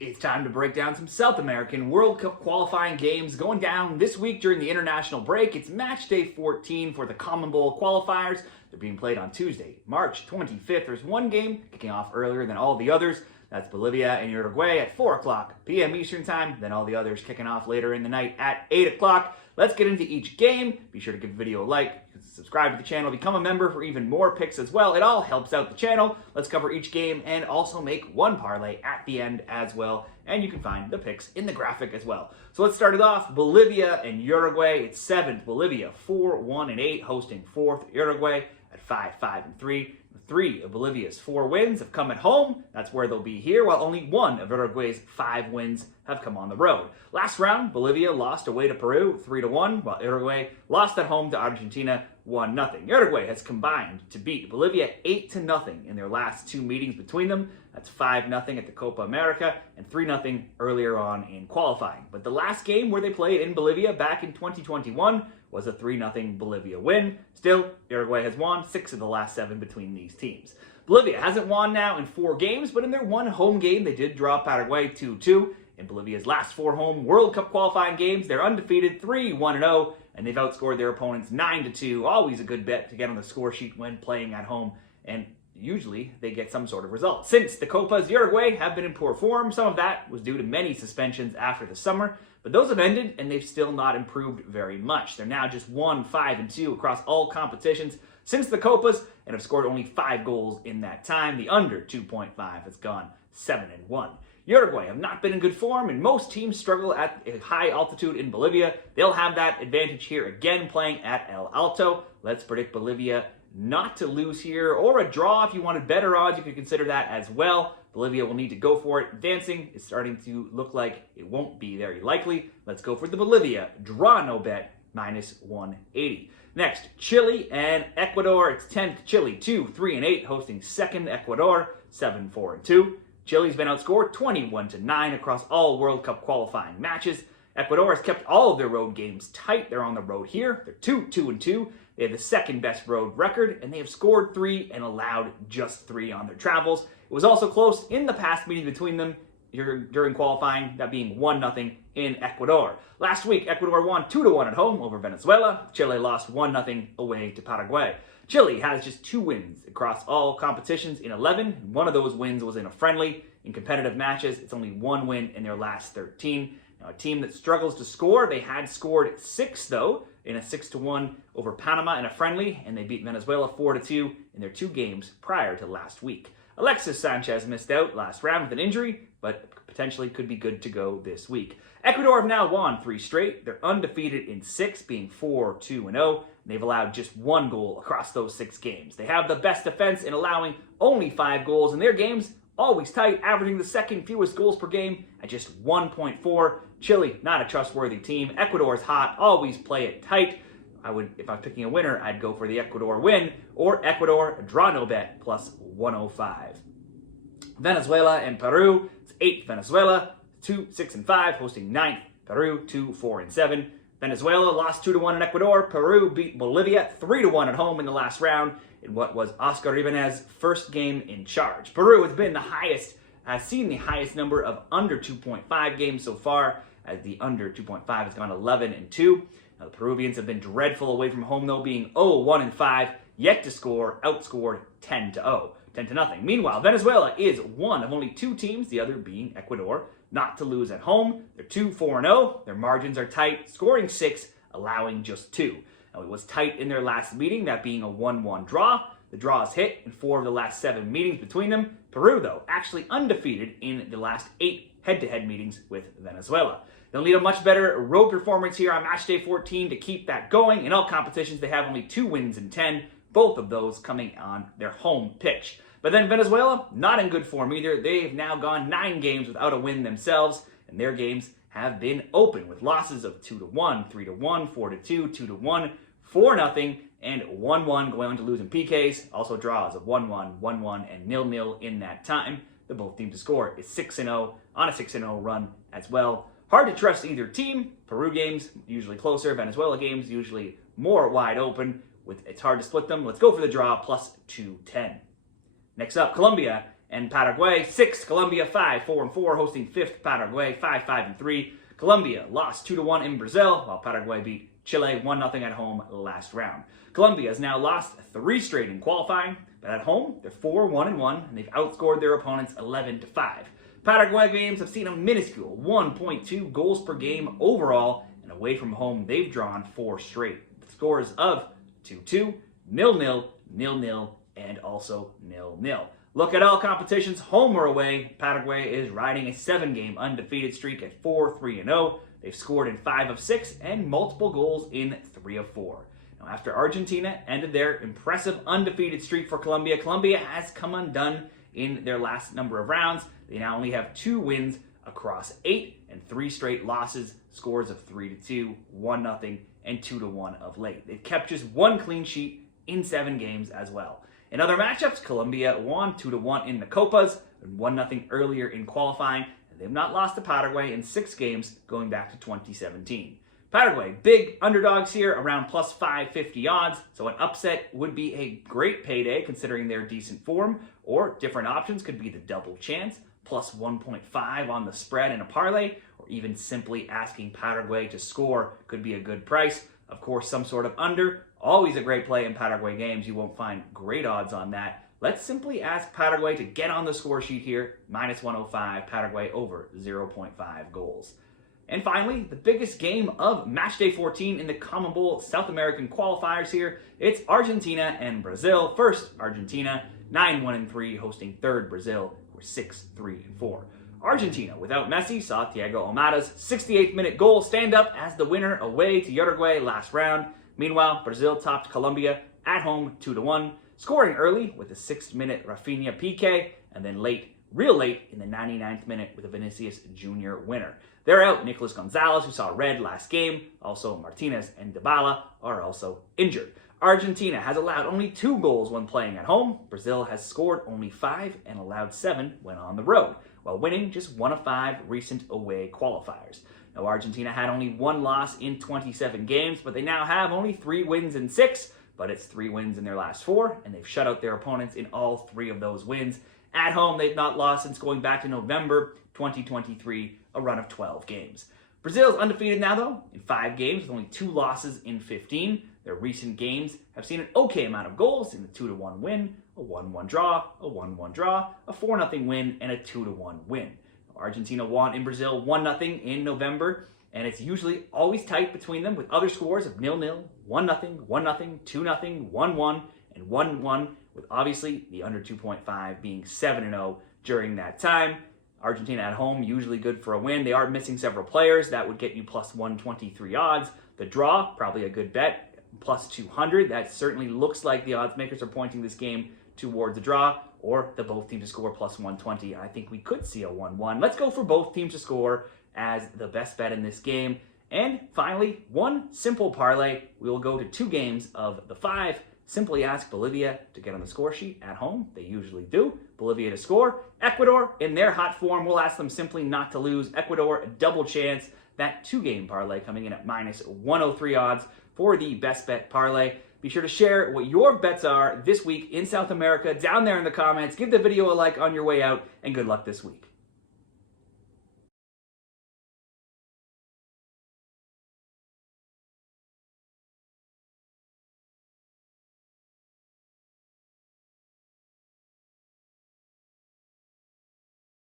It's time to break down some South American World Cup qualifying games going down this week during the international break. It's Matchday 14 for the CONMEBOL Qualifiers. They're being played on Tuesday, March 25th. There's one game kicking off earlier than all the others. That's Bolivia and Uruguay at 4 o'clock p.m. Eastern Time. Then all the others kicking off later in the night at 8 o'clock. Let's get into each game. Be sure to give the video a like, subscribe to the channel, become a member for even more picks as well. It all helps out the channel. Let's cover each game and also make one parlay at the end as well. And you can find the picks in the graphic as well. So let's start it off. Bolivia and Uruguay. It's 7th Bolivia, 4-1-8, hosting 4th Uruguay at 5-5-3. 3 of Bolivia's 4 wins have come at home. That's where they'll be here, while only 1 of Uruguay's 5 wins have come on the road. Last round, Bolivia lost away to Peru 3-1, while Uruguay lost at home to Argentina 1-0. Uruguay has combined to beat Bolivia 8-0 in their last 2 meetings between them. That's 5-0 at the Copa America and 3-0 earlier on in qualifying. But the last game where they played in Bolivia back in 2021 was a 3-0 Bolivia win. Still, Uruguay has won 6 of the last 7 between these teams. Bolivia hasn't won now in 4 games, but in their one home game, they did draw Paraguay 2-2. In Bolivia's last 4 home World Cup qualifying games, they're undefeated 3-1-0, and they've outscored their opponents 9-2. Always a good bet to get on the score sheet when playing at home, and usually they get some sort of result. Since the Copas, Uruguay have been in poor form. Some of that was due to many suspensions after the summer, but those have ended, and they've still not improved very much. They're now just 1-5-2 across all competitions since the Copas, and have scored only 5 goals in that time. The under 2.5 has gone 7-1. Uruguay have not been in good form, and most teams struggle at a high altitude in Bolivia. They'll have that advantage here again playing at El Alto. Let's predict Bolivia not to lose here, or a draw. If you wanted better odds, you could consider that as well. Bolivia will need to go for it. Advancing is starting to look like it won't be very likely. Let's go for the Bolivia draw no bet -180. Next, Chile and Ecuador. It's 10th Chile 2-3-8, hosting 2nd Ecuador 7-4-2. Chile's been outscored 21-9 across all World Cup qualifying matches. Ecuador has kept all of their road games tight. They're on the road here. They're 2-2-2. They have the 2nd best road record, and they have scored 3 and allowed just 3 on their travels. It was also close in the past meeting between them during qualifying, that being 1-0 in Ecuador. Last week, Ecuador won 2-1 at home over Venezuela. Chile lost 1-0 away to Paraguay. Chile has just 2 wins across all competitions in 11. One of those wins was in a friendly. In competitive matches, it's only 1 win in their last 13. Now, a team that struggles to score, they had scored 6, though, in a 6-1 over Panama in a friendly, and they beat Venezuela 4-2 in their 2 games prior to last week. Alexis Sanchez missed out last round with an injury, but potentially could be good to go this week. Ecuador have now won 3 straight. They're undefeated in 6, being 4-2-0. They've allowed just 1 goal across those 6 games. They have the best defense in allowing only 5 goals in their games, always tight, averaging the 2nd fewest goals per game at just 1.4. Chile, not a trustworthy team. Ecuador's hot, always play it tight. If I was picking a winner, I'd go for the Ecuador win, or Ecuador draw no bet +105. Venezuela and Peru. It's 8th Venezuela, 2-6-5, hosting 9th Peru, 2-4-7. Venezuela lost 2-1 in Ecuador. Peru beat Bolivia 3-1 at home in the last round in what was Oscar Ibanez's first game in charge. Peru has seen the highest number of under 2.5 games so far, as the under 2.5 has gone 11-2. Now, the Peruvians have been dreadful away from home, though, being 0-1-5, yet to score, outscored 10-0. Meanwhile, Venezuela is one of only 2 teams, the other being Ecuador, not to lose at home. They're 2-4-0. Their margins are tight, scoring 6, allowing just 2. Now, it was tight in their last meeting, that being a 1-1 draw. The draw is hit in 4 of the last 7 meetings between them. Peru, though, actually undefeated in the last 8 head-to-head meetings with Venezuela. They'll need a much better road performance here on Matchday 14 to keep that going. In all competitions, they have only 2 wins in 10, both of those coming on their home pitch. But then Venezuela, not in good form either. They've now gone 9 games without a win themselves, and their games have been open with losses of 2-1, 3-1, 4-2, 2-1, 4-0, and 1-1 going on to lose in PKs. Also draws of 1-1, 1-1, and 0-0 in that time. The both teams to score is 6-0 on a 6-0 run as well. Hard to trust either team. Peru games usually closer. Venezuela games usually more wide open. It's hard to split them. Let's go for the draw +210. Next up, Colombia and Paraguay. 6, Colombia 5, 4-4, hosting 5th Paraguay 5, 5-3. Colombia lost 2-1 in Brazil, while Paraguay beat Chile 1-0 at home last round. Colombia has now lost 3 straight in qualifying, but at home they're 4-1-1, and they've outscored their opponents 11-5. Paraguay games have seen a minuscule 1.2 goals per game overall, and away from home they've drawn 4 straight, with scores of 2-2, 0-0, 0-0, and also 0-0. Look at all competitions, home or away, Paraguay is riding a 7-game undefeated streak at 4-3-0. They've scored in 5 of 6 and multiple goals in 3 of 4. Now, after Argentina ended their impressive undefeated streak for Colombia, Colombia has come undone in their last number of rounds. They now only have 2 wins across 8 and 3 straight losses, scores of 3-2, 1-0, and 2-1 of late. They've kept just 1 clean sheet in 7 games as well. In other matchups, Colombia won 2-1 in the Copas and 1-0 earlier in qualifying, and they've not lost to Paraguay in 6 games going back to 2017. Paraguay, big underdogs here, around plus 550 odds, so an upset would be a great payday considering their decent form, or different options could be the double chance, plus 1.5 on the spread in a parlay, or even simply asking Paraguay to score could be a good price. Of course, some sort of under, always a great play in Paraguay games. You won't find great odds on that. Let's simply ask Paraguay to get on the score sheet here, minus 105, Paraguay over 0.5 goals. And finally, the biggest game of Matchday 14 in the CONMEBOL South American qualifiers here. It's Argentina and Brazil. First, Argentina, 9-1-3, hosting 3rd Brazil, who are 6-3-4. Argentina, without Messi, saw Thiago Almada's 68th minute goal stand up as the winner away to Uruguay last round. Meanwhile, Brazil topped Colombia at home 2-1, scoring early with a 6th minute Rafinha PK, and then real late in the 99th minute with a Vinicius Jr. winner. They're out Nicolas Gonzalez, who saw red last game. Also, Martinez and Dybala are also injured. Argentina has allowed only 2 goals when playing at home. Brazil has scored only 5 and allowed 7 when on the road, while winning just 1 of 5 recent away qualifiers. Now, Argentina had only 1 loss in 27 games, but they now have only 3 wins in 6, but it's 3 wins in their last 4, and they've shut out their opponents in all 3 of those wins. At home, they've not lost since going back to November 2023, a run of 12 games. Brazil's undefeated now, though, in 5 games with only 2 losses in 15. Their recent games have seen an okay amount of goals in the 2-1 win, a 1-1 draw, a 1-1 draw, a 4-0 win, and a 2-1 win. Argentina won in Brazil 1-0 in November, and it's usually always tight between them with other scores of 0-0, 1-0, 1-0, 2-0, 1-1, and 1-1, with obviously the under 2.5 being 7-0 during that time. Argentina at home, usually good for a win. They are missing several players. That would get you plus 123 odds. The draw, probably a good bet, plus 200. That certainly looks like the odds makers are pointing this game towards a draw, or the both teams to score plus 120. I think we could see a 1-1. Let's go for both teams to score as the best bet in this game. And finally, one simple parlay. We will go to 2 games of the 5. Simply ask Bolivia to get on the score sheet at home. They usually do. Bolivia to score. Ecuador, in their hot form, we'll ask them simply not to lose. Ecuador, a double chance. That 2-game parlay coming in at minus 103 odds for the best bet parlay. Be sure to share what your bets are this week in South America down there in the comments. Give the video a like on your way out, and good luck this week.